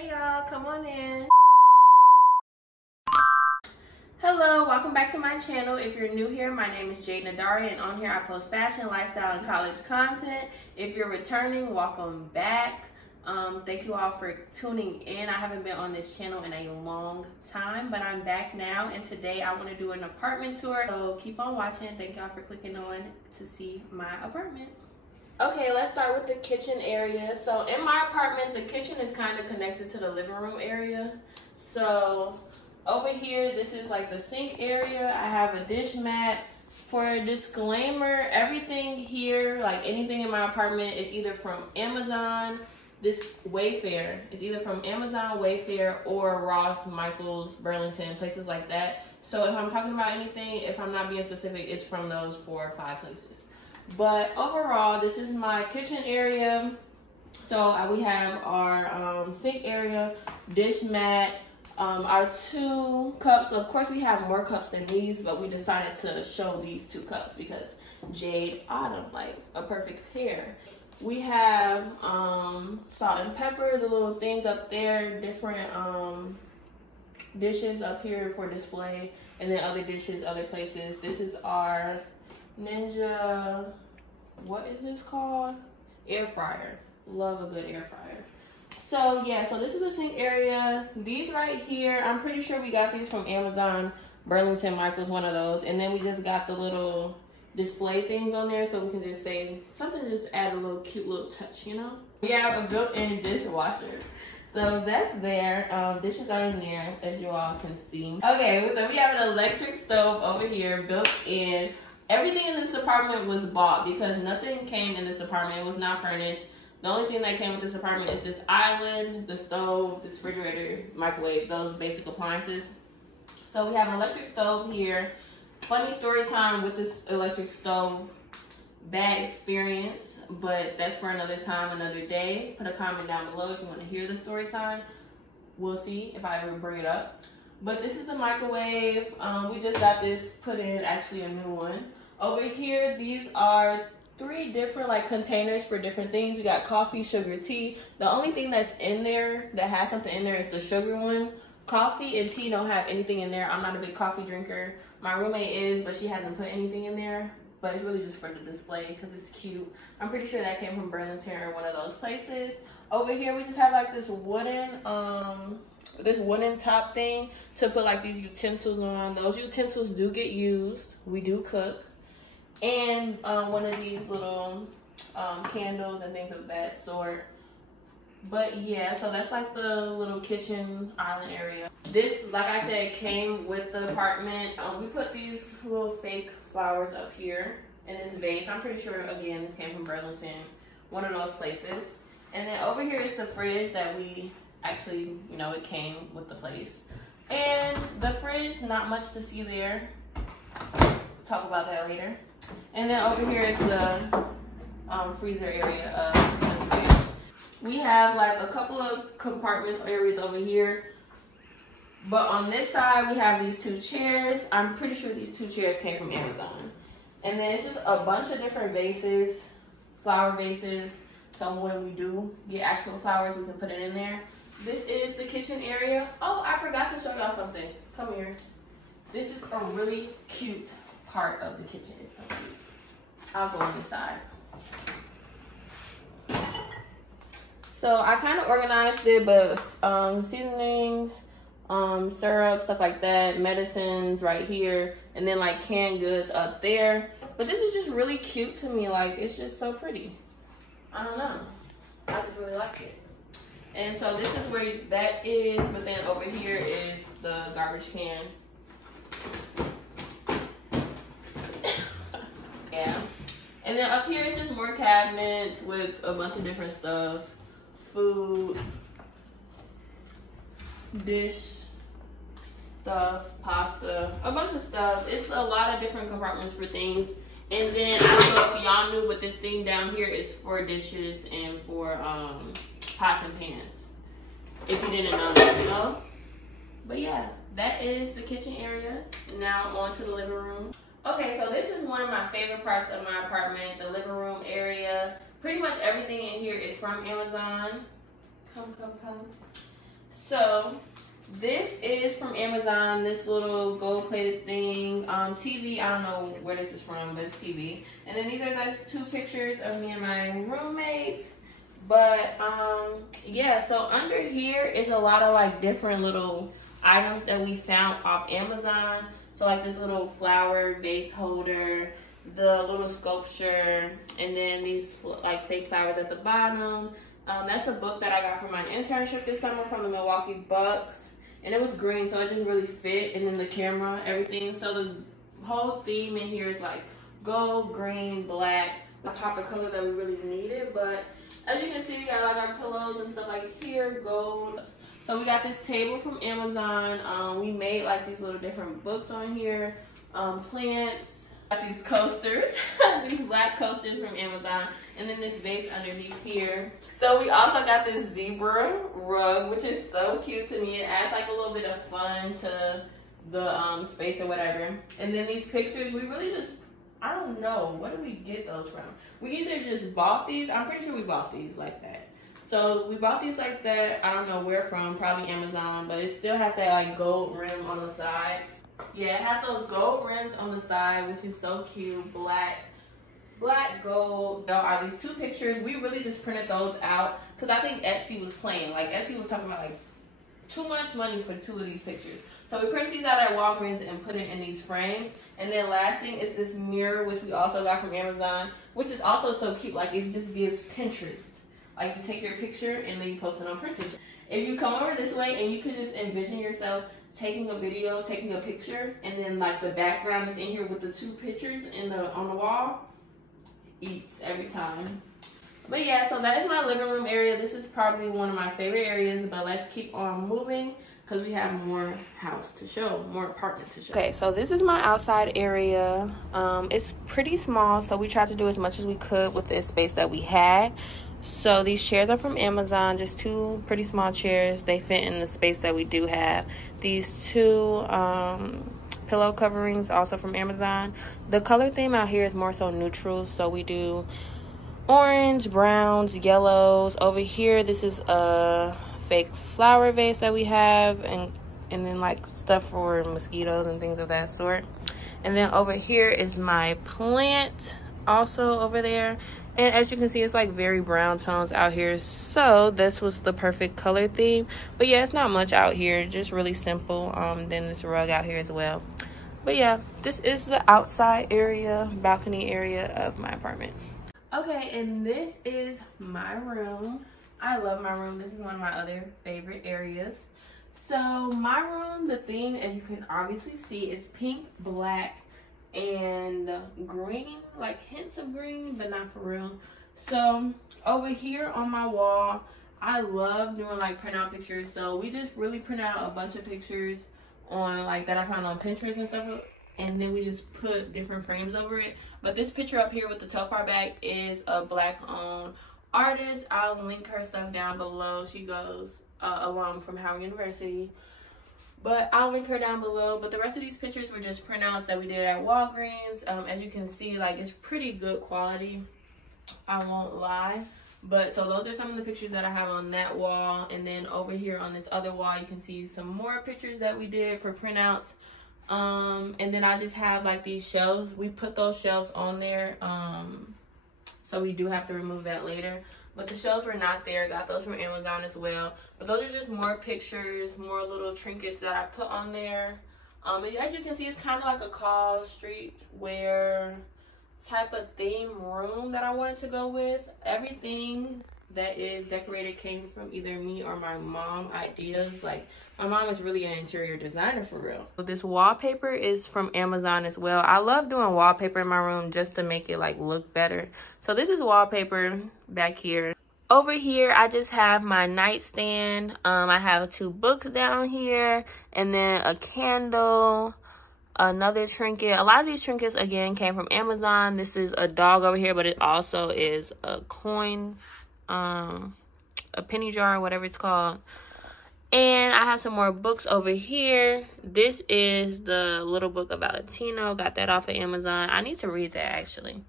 Hey y'all, come on in. Hello, welcome back to my channel. If you're new here, my name is Jade Nadari, and on here I post fashion, lifestyle, and college content. If you're returning, welcome back. Thank you all for tuning in. I haven't been on this channel in a long time, but I'm back now, and today I want to do an apartment tour. So keep on watching. Thank y'all for clicking on to see my apartment. Okay, let's start with the kitchen area. So in my apartment, the kitchen is kind of connected to the living room area. So over here, this is like the sink area. I have a dish mat. For a disclaimer, everything here, like anything in my apartment, is either from Amazon, Wayfair. It's either from Amazon, Wayfair, or Ross, Michaels, Burlington, places like that. So if I'm talking about anything, if I'm not being specific, it's from those 4 or 5 places. But overall, this is my kitchen area. So we have our sink area, dish mat, our 2 cups. Of course, we have more cups than these, but we decided to show these 2 cups because Jade Autumn, like a perfect pair. We have salt and pepper, the little things up there, different dishes up here for display, and then other dishes, other places. This is our Ninja, what is this called? Air fryer. Love a good air fryer. So yeah, so this is the sink area. These right here, I'm pretty sure we got these from Amazon, Burlington, Michaels, one of those. And then we just got the little display things on there so we can just say something, just add a little cute little touch, you know? We have a built-in dishwasher. So that's there. Dishes are in there, as you all can see. Okay, so we have an electric stove over here built in. Everything in this apartment was bought because nothing came in this apartment. It was not furnished. The only thing that came with this apartment is this island, the stove, this refrigerator, microwave, those basic appliances. So we have an electric stove here. Funny story time with this electric stove. Bad experience, but that's for another time, another day. Put a comment down below if you want to hear the story time. We'll see if I ever bring it up. But this is the microwave. We just got this put in, actually a new one. Over here, these are 3 different like containers for different things. We got coffee, sugar, tea. The only thing that's in there that has something in there is the sugar one. Coffee and tea don't have anything in there. I'm not a big coffee drinker. My roommate is, but she hasn't put anything in there. But it's really just for the display because it's cute. I'm pretty sure that came from Burlington or one of those places. Over here, we just have like this wooden top thing to put like these utensils on. Those utensils do get used. We do cook. And one of these little candles and things of that sort. But yeah, so that's like the little kitchen island area. This, like I said, came with the apartment. We put these little fake flowers up here in this vase. I'm pretty sure, again, this came from Burlington, one of those places. And then over here is the fridge that we actually, you know, it came with the place. And the fridge, not much to see there. We'll talk about that later. And then over here is the freezer area of the fridge. We have like a couple of compartment areas over here. But on this side, we have these 2 chairs. I'm pretty sure these 2 chairs came from Amazon. And then it's just a bunch of different vases, flower vases. So when we do get actual flowers, we can put it in there. This is the kitchen area. Oh, I forgot to show y'all something. Come here. This is a really cute part of the kitchen. It's so cute. I'll go on this side. So I kind of organized it, but seasonings, syrup, stuff like that, medicines right here, and then like canned goods up there. But this is just really cute to me. Like, it's just so pretty. I don't know. I just really like it. And so this is where that is, but then over here is the garbage can. Yeah. And then up here is just more cabinets with a bunch of different stuff. Food, dish stuff, pasta, a bunch of stuff. It's a lot of different compartments for things. And then I don't know if y'all knew, but this thing down here is for dishes and for pots and pans. If you didn't know that, you know. But yeah, that is the kitchen area. Now on to the living room. Okay, so this is one of my favorite parts of my apartment, the living room area. Pretty much everything in here is from Amazon. Come. So this is from Amazon, this little gold-plated thing. TV, I don't know where this is from, but it's TV. And then these are just 2 pictures of me and my roommate. But yeah, so under here is a lot of like different little items that we found off Amazon. So like this little flower vase holder, the little sculpture, and then these like fake flowers at the bottom. That's a book that I got for my internship this summer from the Milwaukee Bucks. And it was green, so it didn't really fit. And then the camera, everything. So the whole theme in here is like gold, green, black, the pop of color that we really needed. But as you can see, we got like our pillows and stuff like here, gold. So we got this table from Amazon. We made like these little different books on here, plants. Got these coasters, these black coasters from Amazon, and then this vase underneath here. So we also got this zebra rug, which is so cute to me. It adds like a little bit of fun to the space or whatever. And then these pictures, we really just, I don't know, where do we get those from? We either just bought these, I'm pretty sure we bought these like that. So we bought these like that, I don't know where from, probably Amazon, but it still has that like gold rim on the sides. Yeah, it has those gold rims on the side, which is so cute. Black, gold. There are these 2 pictures. We really just printed those out because I think Etsy was playing. Like Etsy was talking about like too much money for 2 of these pictures. So we printed these out at Walgreens and put it in these frames. And then last thing is this mirror, which we also got from Amazon, which is also so cute. Like it just gives Pinterest. Like you take your picture and then you post it on Pinterest. If you come over this way and you could just envision yourself taking a video, taking a picture, and then like the background is in here with the 2 pictures on the wall, eats every time. But yeah, so that is my living room area. This is probably one of my favorite areas, but let's keep on moving because we have more house to show, more apartment to show. Okay, so this is my outside area. It's pretty small, so we tried to do as much as we could with the space that we had. So these chairs are from Amazon, just 2 pretty small chairs. They fit in the space that we do have. These 2 pillow coverings also from Amazon. The color theme out here is more so neutral, so we do orange, browns, yellows. Over here, this is a fake flower vase that we have, and then like stuff for mosquitoes and things of that sort. And then over here is my plant also over there. And as you can see, it's like very brown tones out here. So this was the perfect color theme. But yeah, it's not much out here, just really simple. Then this rug out here as well. But yeah, this is the outside area, balcony area of my apartment. Okay, and this is my room. I love my room. This is one of my other favorite areas. So my room, the theme, as you can obviously see, is pink, black, and green, like hints of green, but not for real. So over here on my wall, I love doing like print out pictures. So we just really print out a bunch of pictures on like that I found on Pinterest and stuff, and then we just put different frames over it. But this picture up here with the Telfar bag is a black owned artist. I'll link her stuff down below. She goes alum from Howard University. But I'll link her down below. But the rest of these pictures were just printouts that we did at Walgreens. As you can see, like it's pretty good quality, I won't lie. But so those are some of the pictures that I have on that wall. And then over here on this other wall, you can see some more pictures that we did for printouts. And then I just have like these shelves. We put those shelves on there. So we do have to remove that later. But the shelves were not there. Got those from Amazon as well. But those are just more pictures, more little trinkets that I put on there. As you can see, it's kind of like a call streetwear type of theme room that I wanted to go with. Everything that is decorated came from either me or my mom ideas. Like my mom is really an interior designer for real. So this wallpaper is from Amazon as well. I love doing wallpaper in my room just to make it like look better. So this is wallpaper back here. Over here, I just have my nightstand. I have 2 books down here, and then a candle, another trinket. A lot of these trinkets, again, came from Amazon. This is a dog over here, but it also is a coin, a penny jar, whatever it's called. And I have some more books over here. This is the little book about Latino. Got that off of Amazon. I need to read that, actually.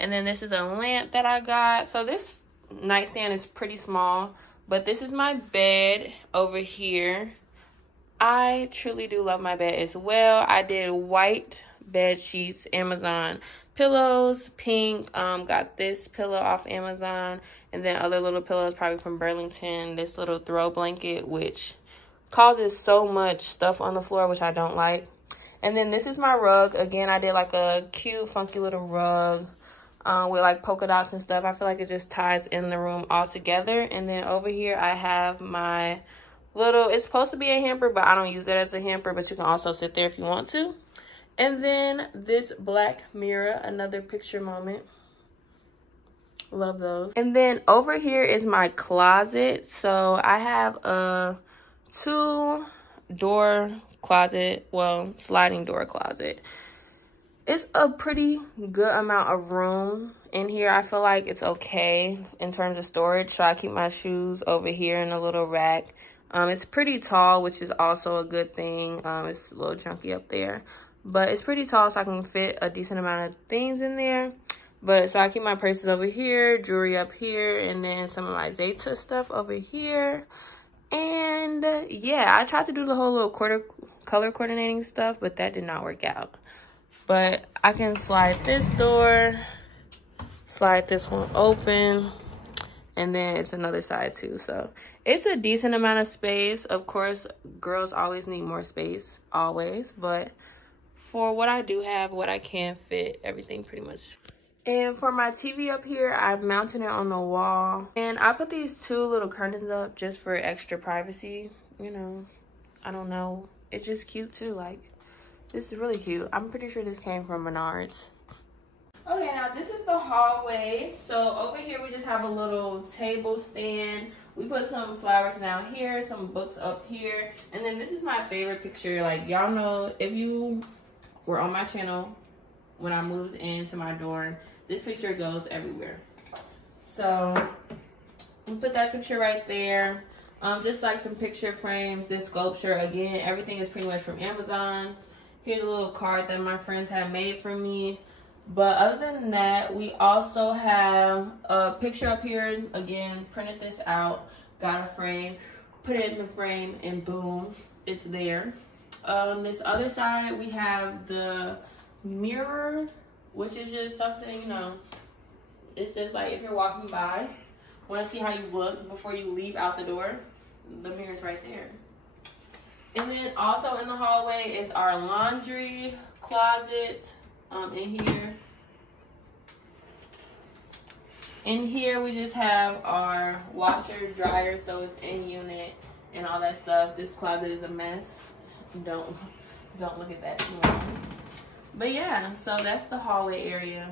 And then this is a lamp that I got. So this nightstand is pretty small, But this is my bed over here. I truly do love my bed as well. I did white bed sheets, Amazon pillows, pink. Got this pillow off Amazon, and then other little pillows probably from Burlington. This little throw blanket, which causes so much stuff on the floor, which I don't like. And then this is my rug. Again, I did like a cute, funky little rug with like polka dots and stuff. I feel like it just ties in the room all together. And then over here, I have my little, it's supposed to be a hamper, but I don't use it as a hamper, but you can also sit there if you want to. And then this black mirror, another picture moment. Love those. And then over here is my closet. So I have a 2-door closet, well, sliding door closet. It's a pretty good amount of room in here. I feel like it's okay in terms of storage. So I keep my shoes over here in a little rack. It's pretty tall, which is also a good thing. It's a little chunky up there, but it's pretty tall, so I can fit a decent amount of things in there. But so I keep my purses over here, jewelry up here, and then some of my Zeta stuff over here. And yeah, I tried to do the whole little color coordinating stuff, but that did not work out. But I can slide this door, slide this one open, and then it's another side too. So it's a decent amount of space. Of course, girls always need more space, always. But for what I do have, what I can fit, everything pretty much. And for my TV up here, I've mounted it on the wall. And I put these 2 little curtains up just for extra privacy. You know, I don't know. It's just cute too. Like, this is really cute. I'm pretty sure this came from Menards. Okay, now this is the hallway. So over here we just have a little table stand. We put some flowers down here, some books up here. And then this is my favorite picture. Like, y'all know, if you were on my channel when I moved into my dorm, this picture goes everywhere. So we put that picture right there. Just like some picture frames, this sculpture, again, everything is pretty much from Amazon. Here's a little card that my friends have made for me. But other than that, we also have a picture up here. Again, printed this out, got a frame, put it in the frame, and boom, it's there. On this other side, we have the mirror, which is just something, you know, it's just like if you're walking by, want to see how you look before you leave out the door, the mirror's right there. And then also in the hallway is our laundry closet. In here. In here we just have our washer, dryer, so it's in unit and all that stuff. This closet is a mess. Don't look at that too long. But yeah, so that's the hallway area.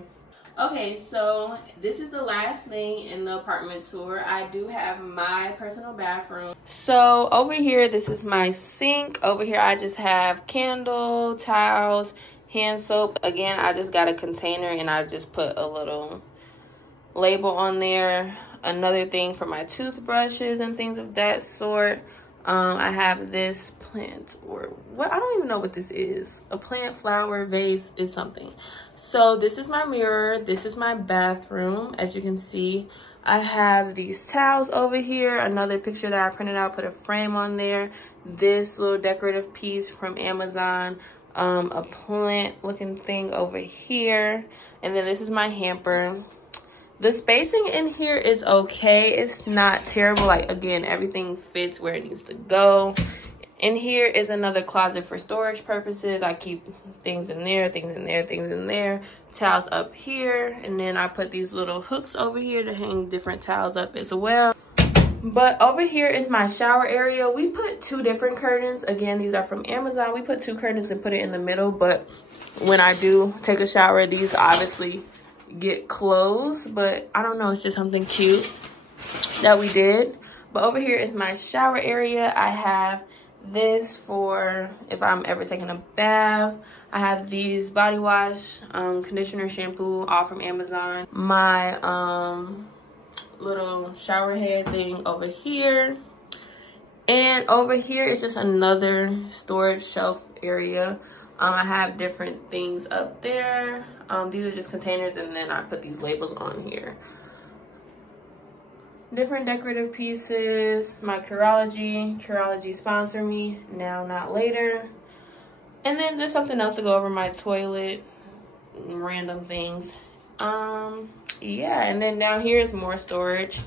Okay, so this is the last thing in the apartment tour. I do have my personal bathroom. So over here, this is my sink. Over here, I just have candle, towels, hand soap. Again, I just got a container and I just put a little label on there. Another thing for my toothbrushes and things of that sort. I have this plant, or what, I don't even know what this is. A plant, flower, vase is something. So this is my mirror. This is my bathroom. As you can see, I have these towels over here. Another picture that I printed out, put a frame on there. This little decorative piece from Amazon. A plant looking thing over here. And then this is my hamper. The spacing in here is okay. It's not terrible. Like, again, everything fits where it needs to go. In here is another closet for storage purposes. I keep things in there, things in there, things in there. Towels up here. And then I put these little hooks over here to hang different towels up as well. But over here is my shower area. We put 2 different curtains. Again, these are from Amazon. We put 2 curtains and put it in the middle. But when I do take a shower, these obviously get closed. But I don't know, it's just something cute that we did. But over here is my shower area. I have this for if I'm ever taking a bath. I have these body wash, conditioner, shampoo, all from Amazon. My little shower head thing over here. And over here is just another storage shelf area. I have different things up there. These are just containers, and then I put these labels on here. different decorative pieces. My Curology sponsor me now, not later. And then there's something else to go over my toilet, random things. Yeah, and then down here is more storage.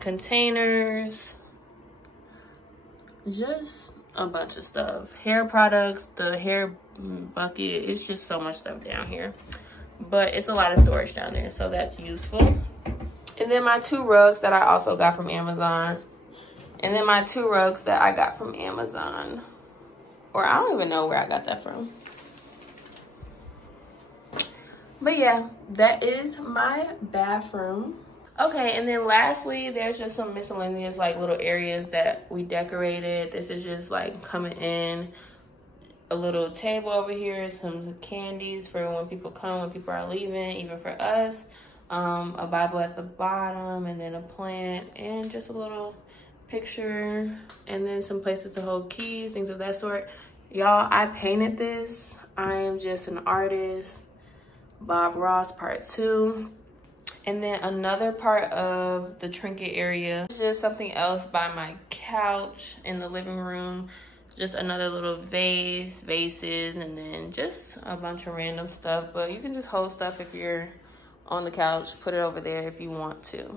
Containers, just a bunch of stuff. Hair products, the hair bucket, it's just so much stuff down here. But it's a lot of storage down there, so that's useful. And then my 2 rugs that I also got from Amazon. And then my 2 rugs that I got from Amazon. Or I don't even know where I got that from. But yeah, that is my bathroom. Okay, and then lastly, there's just some miscellaneous like little areas that we decorated. This is just like coming in. A little table over here, some candies for when people come, when people are leaving, even for us. A Bible at the bottom, and then a plant, and just a little picture, and then some places to hold keys, things of that sort. Y'all, I painted this. I am just an artist. Bob Ross part 2. And then another part of the trinket area is just something else by my couch in the living room. Just another little vases, and then just a bunch of random stuff. But you can just hold stuff if you're on the couch, put it over there if you want to.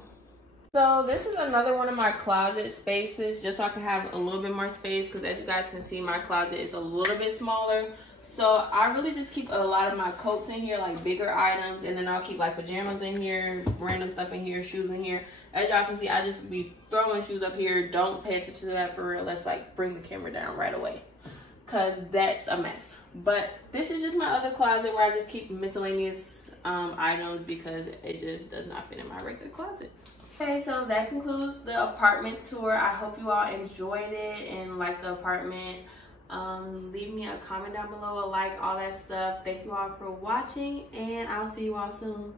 So this is another one of my closet spaces, just so I can have a little bit more space, because as you guys can see, my closet is a little bit smaller. So I really just keep a lot of my coats in here, like bigger items, and then I'll keep like pajamas in here, random stuff in here, shoes in here. As y'all can see, I just be throwing shoes up here. Don't pay attention to that for real. Let's like bring the camera down right away, because that's a mess. But this is just my other closet where I just keep miscellaneous items, because it just does not fit in my regular closet. Okay, so that concludes the apartment tour. I hope you all enjoyed it and liked the apartment. Leave me a comment down below, a like, all that stuff. Thank you all for watching, and I'll see you all soon.